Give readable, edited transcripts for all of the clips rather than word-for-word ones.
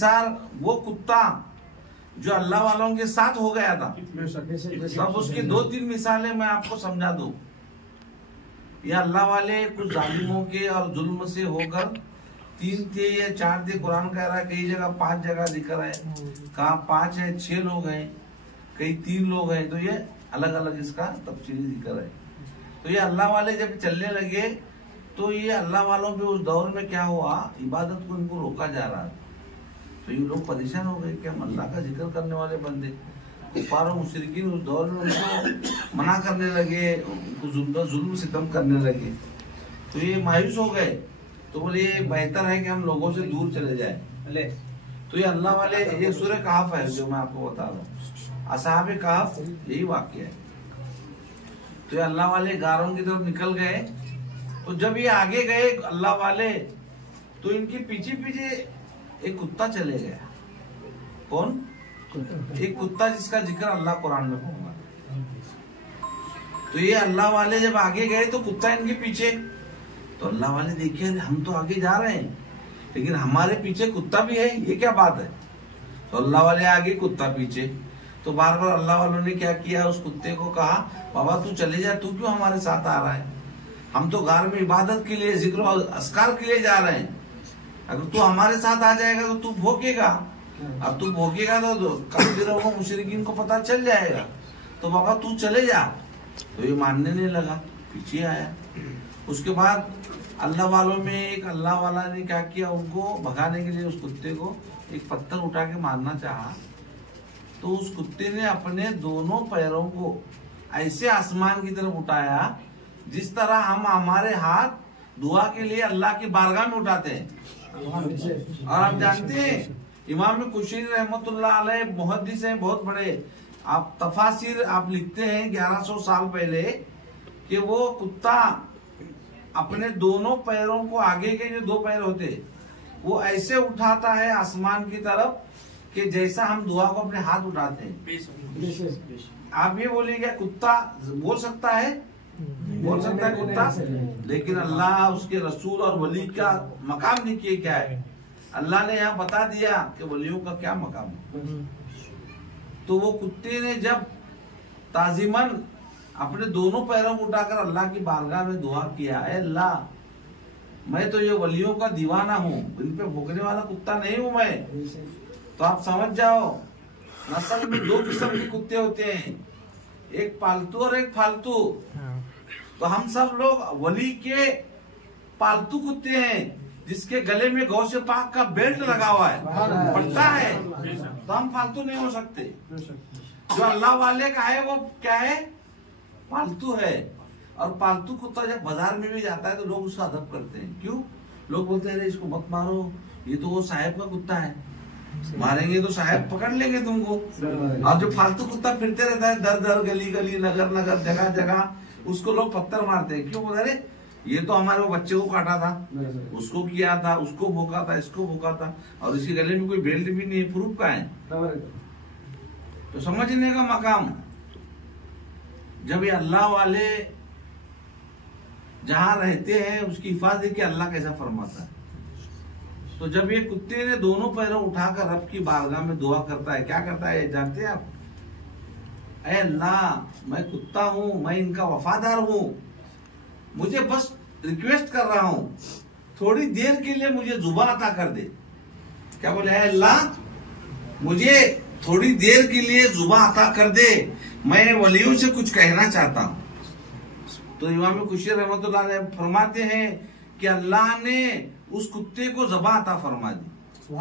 सार वो कुत्ता जो अल्लाह वालों के साथ हो गया था, अब उसकी 2-3 मिसालें मैं आपको समझा दूं। ये अल्लाह वाले कुछ जालिमों के और जुल्म से होकर 3 थे या 4 थे। कुरान कह रहा है कई जगह 5 जगह जिक्र है, कहाँ 5 है, 6 लोग हैं, कई 3 लोग हैं। तो ये अलग अलग इसका तफसीली जिक्र है। तो ये अल्लाह वाले जब चलने लगे तो ये अल्लाह वालों के उस दौर में क्या हुआ, इबादत को इनको रोका जा रहा था। तो ये लोग परेशान हो गए कि हम अल्लाह का जिक्र करने वाले बंदे, कुफार और मुशरिकीन उस दौर में उनको मना करने लगे, उनको जुल्म सितम करने लगे। तो ये मायूस हो गए। तो बोले ये बेहतर है कि हम लोगों से दूर चले जाए। तो ये अल्लाह वाले, ये सूरह कहफ है जो मैं आपको बता रहा हूँ, असहाबे कहफ यही वाक्य है। तो ये अल्लाह वाले गारों की तरफ निकल गए। तो जब ये आगे गए अल्लाह वाले, तो इनके पीछे पीछे एक कुत्ता चले गया। कौन? एक कुत्ता जिसका जिक्र अल्लाह कुरान में होगा। तो ये अल्लाह वाले जब आगे गए तो कुत्ता इनके पीछे। तो अल्लाह वाले देखिए हम तो आगे जा रहे हैं लेकिन हमारे पीछे कुत्ता भी है, ये क्या बात है। तो अल्लाह वाले आगे, कुत्ता पीछे। तो बार बार अल्लाह वालों ने क्या किया, उस कुत्ते को कहा बाबा तू चले जा, तू क्यों हमारे साथ आ रहा है, हम तो गार में इबादत के लिए, जिक्र और अस्कार के लिए जा रहे हैं। अगर तू हमारे साथ आ जाएगा तो तू भोगेगा, अब तू भोगेगा तो काफिरों को, मुशरिकीन को पता चल जाएगा। तो बाबा तू चले जा। तो ये मानने नहीं लगा, पीछे आया। उसके बाद अल्लाह वालों में एक अल्लाह वाला ने क्या किया, उनको भगाने के लिए उस कुत्ते को एक पत्थर उठा के मारना चाहा। तो उस कुत्ते ने अपने दोनों पैरों को ऐसे आसमान की तरफ उठाया जिस तरह हम हमारे हाथ दुआ के लिए अल्लाह की बारगाह में उठाते हैं। और आप जानते हैं इमाम कुशैरी रहमतुल्लाह अलैह मुहद्दिस हैं, बहुत बड़े, आप तफासिर आप लिखते हैं 1100 साल पहले कि वो कुत्ता अपने दोनों पैरों को, आगे के जो 2 पैर होते, वो ऐसे उठाता है आसमान की तरफ कि जैसा हम दुआ को अपने हाथ उठाते हैं। आप ये बोलिए कुत्ता बोल सकता है? बोल सकता है कुत्ता? लेकिन अल्लाह, उसके रसूल और वली का मकाम देखिए क्या है। अल्लाह ने यहाँ बता दिया कि वलियों का क्या मकाम है। तो वो कुत्ते ने जब ताजिमन अपने दोनों पैरों को उठाकर अल्लाह की बारगाह में दुआ किया, अल्लाह मैं तो ये वलियों का दीवाना हूँ, इन पे भोगने वाला कुत्ता नहीं हूँ मैं। तो आप समझ जाओ नस्ल में 2 किस्म के कुत्ते होते हैं, एक पालतू और एक फालतू। तो हम सब लोग वली के पालतू कुत्ते हैं जिसके गले में गौसे पाक का बेल्ट लगा हुआ है, पट्टा है, तो हम फालतू नहीं हो सकते। जो अल्लाह वाले का है वो क्या है, पालतू है। और पालतू कुत्ता जब बाजार में भी जाता है तो लोग उसका अदब करते हैं। क्यों? लोग बोलते हैं इसको मत मारो, ये तो वो साहब का कुत्ता है, मारेंगे तो साहब पकड़ लेंगे तुमको। और जो फालतू कुत्ता फिरते रहता है दर दर, गली गली, नगर नगर, जगह जगह, उसको लोग पत्थर मारते हैं। क्यों? बोल रहे ये तो हमारे वो बच्चे को काटा था, उसको किया था, उसको भोंका था, इसको भोंका था, और इसके गले में कोई बेल्ट भी नहीं है, प्रूफ का है। तो समझने का मकाम, जब ये अल्लाह वाले जहां रहते हैं उसकी हिफाजत की अल्लाह कैसा फरमाता है। तो जब ये कुत्ते ने दोनों पैरों उठाकर रब की बारगाह में दुआ करता है, क्या करता है जानते हैं आप? ऐ अल्लाह मैं कुत्ता हूँ, मैं इनका वफादार हूँ, मुझे बस रिक्वेस्ट कर रहा हूँ थोड़ी देर के लिए मुझे जुबान अता कर दे। क्या बोले? ऐ अल्लाह मुझे थोड़ी देर के लिए जुबान अता कर दे, मैं वलियों से कुछ कहना चाहता हूँ। तो इमाम कुशैरी रहमतुल्लाह अलैह फरमाते हैं कि अल्लाह ने उस कुत्ते को ज़बान अता फरमा दी।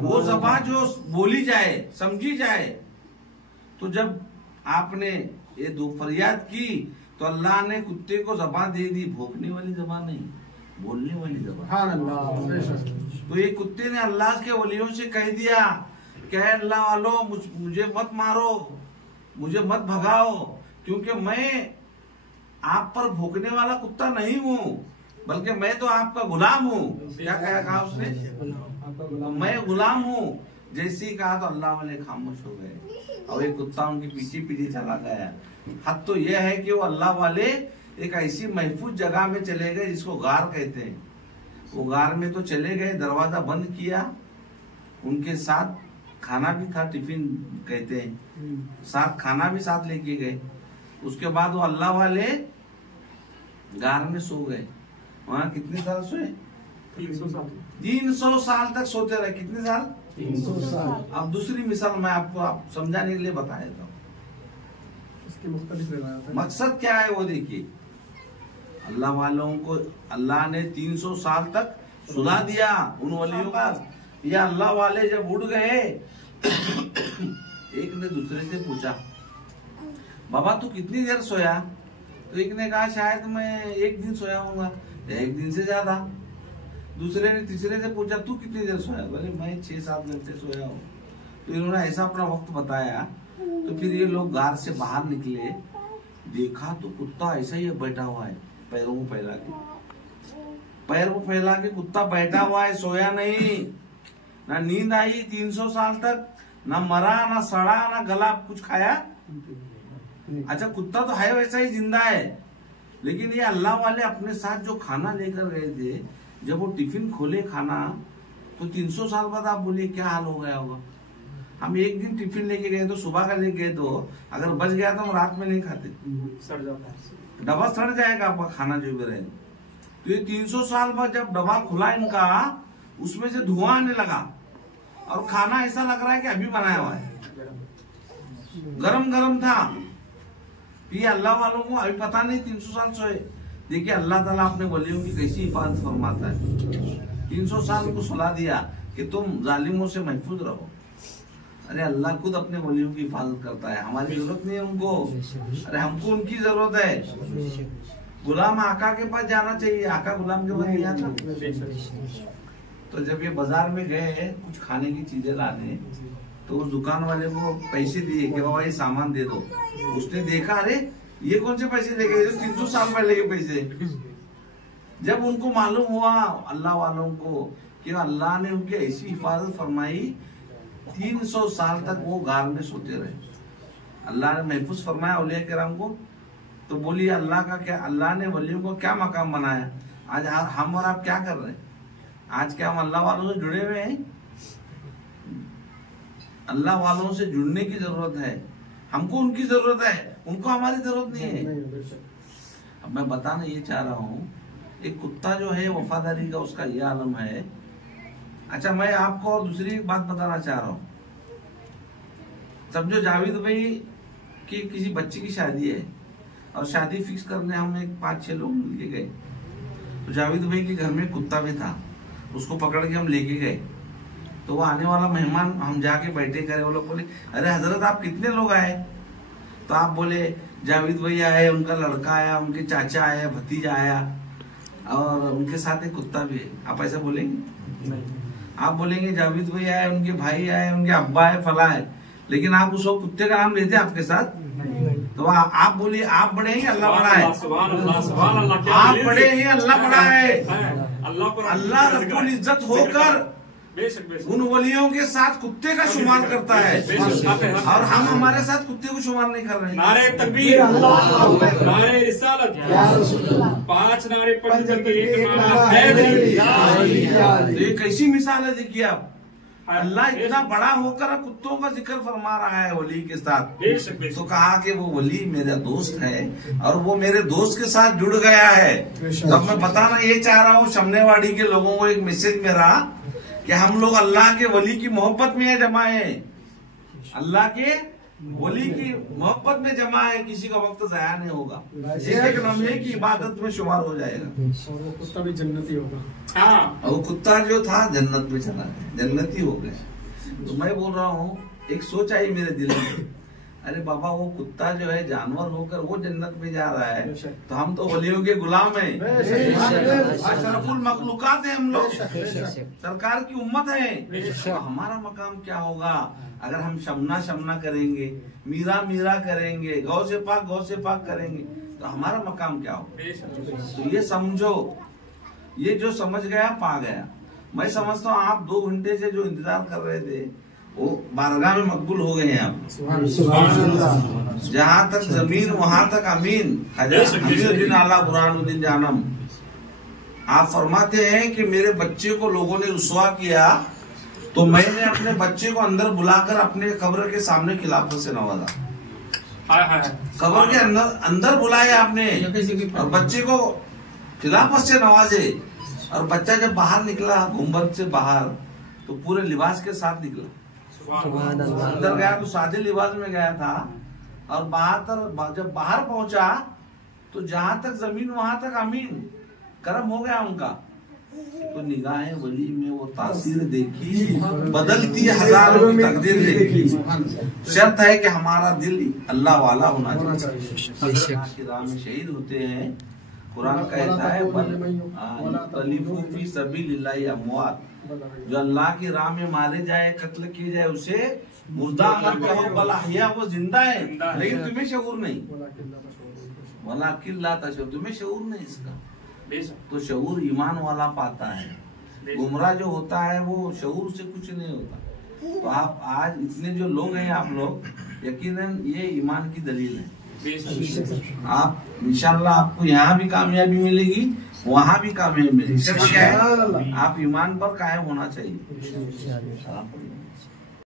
वो ज़बान जो बोली जाए, समझी जाए। तो जब आपने ये दो फरियाद की तो अल्लाह ने कुत्ते को ज़बान दे दी, भोंकने वाली ज़बान नहीं, बोलने वाली ज़बान। तो ये कुत्ते ने अल्लाह के वलियों से कह दिया कि अल्लाह वालों मुझे मत मारो, मुझे मत भगाओ, क्योंकि मैं आप पर भोंकने वाला कुत्ता नहीं हूँ, बल्कि मैं तो आपका गुलाम हूँ। क्या कहा उसने? तो मैं गुलाम हूँ। जैसे ही कहा तो अल्लाह वाले खामोश हो गए और एक कुत्ता उनके पीछे पीछे चला गया। हद तो यह है कि वो अल्लाह वाले एक ऐसी महफूज जगह में चले गए जिसको गार कहते हैं। वो गार में तो चले गए, दरवाजा बंद किया उनके साथ खाना भी था, टिफिन कहते हैं, साथ खाना भी साथ लेके गए। उसके बाद वो अल्लाह वाले गार में सो गए। वहां कितने साल सोए? 300 साल तक सोते रहे। कितने साल? 300 साल। अब दूसरी मिसाल मैं आपको आप समझाने के लिए बता देता हूँ। मकसद क्या है वो देखिए। अल्लाह वालों को अल्लाह ने 300 साल तक सुला दिया उन वलियों का। ये अल्लाह वाले जब उड़ गए एक ने दूसरे से पूछा, बाबा तू कितनी देर सोया? तो एक ने कहा शायद मैं 1 दिन सोया होऊंगा या 1 दिन से ज्यादा। दूसरे ने तीसरे से पूछा तू कितनी देर सोया? बोले मैं 6-7 घंटे सोया हूँ। तो इन्होंने ऐसा अपना वक्त बताया। तो फिर ये लोग गार से बाहर निकले, देखा तो कुत्ता ऐसा ही बैठा हुआ है, पैरों को फैला के, पैर को फैला के कुत्ता बैठा हुआ है, सोया नहीं। ना नींद आई 300 साल तक, ना मरा, ना सड़ा, ना गला, कुछ खाया। अच्छा कुत्ता तो है वैसा ही जिंदा है, लेकिन ये अल्लाह वाले अपने साथ जो खाना लेकर गए थे, जब वो टिफिन खोले खाना, तो 300 साल बाद आप बोलिए क्या हाल हो गया होगा। हम 1 दिन टिफिन लेके गए तो सुबह का लेके गए, तो अगर बच गया तो हम रात में नहीं खाते, सड़ जाता है, डब्बा सड़ जाएगा आपका खाना जो भी रहे। तो ये 300 साल बाद जब डब्बा खुला इनका, उसमें से धुआं आने लगा और खाना ऐसा लग रहा है कि अभी बनाया हुआ है, गरम गरम था। ये अल्लाह वालों को अभी पता नहीं 300 साल सोए। देखिए अल्लाह ताला अपने वलियों की कैसी हिफाजत फरमाता है। 300 साल को सुला दिया कि तुम जालिमों से महफूज रहो। अरे अल्लाह खुद अपने वलियों की हिफाजत करता है, हमारी जरूरत नहीं है उनको, अरे हमको उनकी जरूरत है। गुलाम आका के पास जाना चाहिए, आका गुलाम के पास नहीं आता। तो जब ये बाजार में गए कुछ खाने की चीजें लाने, तो उस दुकान वाले को पैसे दिए कि बाबा ये सामान दे दो। उसने देखा अरे ये कौन से पैसे दे गए, 300 साल पहले के पैसे। जब उनको मालूम हुआ अल्लाह वालों को कि अल्लाह ने उनकी ऐसी हिफाजत फरमाई, 300 साल तक वो गार में सोते रहे। अल्लाह ने महफूज फरमाया औलिया किराम को। तो बोलिए अल्लाह का क्या, अल्लाह ने वलियों को क्या मकाम बनाया। आज हम और आप क्या कर रहे हैं? आज क्या हम अल्लाह वालों से जुड़े हुए हैं? अल्लाह वालों से जुड़ने की जरूरत है, हमको उनकी जरूरत है, उनको हमारी जरूरत नहीं है। अब मैं बताना ये चाह रहा हूँ, एक कुत्ता जो है वफादारी का उसका ये आलम है। अच्छा मैं आपको और दूसरी बात बताना चाह रहा हूँ। समझो जावेद भाई की किसी बच्ची की शादी है और शादी फिक्स करने हम 5-6 लोग मिलके गए। तो जावेद भाई के घर में कुत्ता भी था, उसको पकड़ के हम लेके गए। तो वो आने वाला मेहमान हम जाके बैठे करे, वो लोग बोले अरे हजरत आप कितने लोग आए? तो आप बोले जावेद भाई आए, उनका लड़का आया, उनके चाचा आया, भतीजा आया और उनके साथ एक कुत्ता भी है। आप ऐसा बोलेंगे? आप बोलेंगे जावेद भाई आए, उनके भाई आए, उनके अब्बा है, फला है, लेकिन आप उस कुत्ते का नाम लेते आपके साथ? तो आप बोलिए आप बड़े हैं अल्लाह बड़ा है? आप बड़े हैं अल्लाह बड़ा है? अल्लाह रब्बुल इज्जत होकर उन वलियों के साथ कुत्ते का शुमार करता है और हम हमारे साथ कुत्ते को शुमार नहीं कर रहे हैं। नारे तकबीर, नारे रिसालत, 5 नारे पढ़ करके ये कैसी मिसाल है देखिए आप। अल्लाह इतना बड़ा होकर कुत्तों का जिक्र फरमा रहा है वली के साथ। तो कहा कि वो वली मेरा दोस्त है और वो मेरे दोस्त के साथ जुड़ गया है। तो मैं बताना ये चाह रहा हूँ सामनेवाड़ी के लोगों को एक मैसेज मेरा कि हम लोग अल्लाह के वली की मोहब्बत में जमा है, अल्लाह के वली की मोहब्बत में जमा है। किसी का वक्त जाया नहीं होगा, एक लम्हे की इबादत में शुमार हो जाएगा। और वो कुत्ता भी जन्नती होगा। हाँ, वो कुत्ता जो था जन्नत में चला गया, जन्नती हो गया। तो मैं बोल रहा हूँ एक सोच आई मेरे दिल में, अरे बाबा वो कुत्ता जो है जानवर होकर वो जन्नत में जा रहा है, तो हम तो वलियों के गुलाम हैं, अशरफुल मखलूकात हैं हम लोग, सरकार की उम्मत है। तो हमारा मकाम क्या होगा अगर हम शमना करेंगे, मीरा करेंगे, गौ से पाक करेंगे, तो हमारा मकाम क्या होगा? तो ये समझो, ये जो समझ गया पा गया। मैं समझता हूँ आप 2 घंटे से जो इंतजार कर रहे थे वो बारगाह में मकबूल हो गए हैं आप। जहाँ तक जमीन वहां तक अमीन। हजरत आला बुरहानुद्दीन जानम आप फरमाते हैं कि मेरे बच्चे को लोगों ने रुसवा किया तो मैंने अपने बच्चे को अंदर बुलाकर अपने कब्र के सामने खिलाफत से नवाजा। कब्र के अंदर बुलाया आपने और बच्चे को खिलाफत से नवाजे। और बच्चा जब बाहर निकला गुंबद से बाहर तो पूरे लिबास के साथ निकला। अंदर गया तो सादे लिबास में गया था और जब बाहर पहुंचा तो जहां तक जमीन वहां तक अमीन कर्म हो गया उनका। तो निगाहें वली में वो तासीर देखी, बदलती है हजारों की तकदीर देखी। शर्त है कि हमारा दिल अल्लाह वाला होना चाहिए। अल्लाह की राह में शहीद होते हैं, कुरान कहता है जो अल्लाह की राह में मारे जाए, कत्ल किए जाए, उसे मुर्दा मत कहो बला हिया, वो जिंदा है लेकिन तुम्हें शऊर नहीं। वाला किल्ला तशऊर, तुम्हें शऊर नहीं इसका। तो शऊर ईमान वाला पाता है। गुमराह जो होता है वो शऊर से कुछ नहीं होता। तो आप आज इतने जो लोग हैं आप लोग, यकीनन ये ईमान की दलील है। आप इंशाल्लाह आपको यहाँ भी कामयाबी मिलेगी, वहाँ भी कामयाबी मिलेगी। आप ईमान पर कायम होना चाहिए।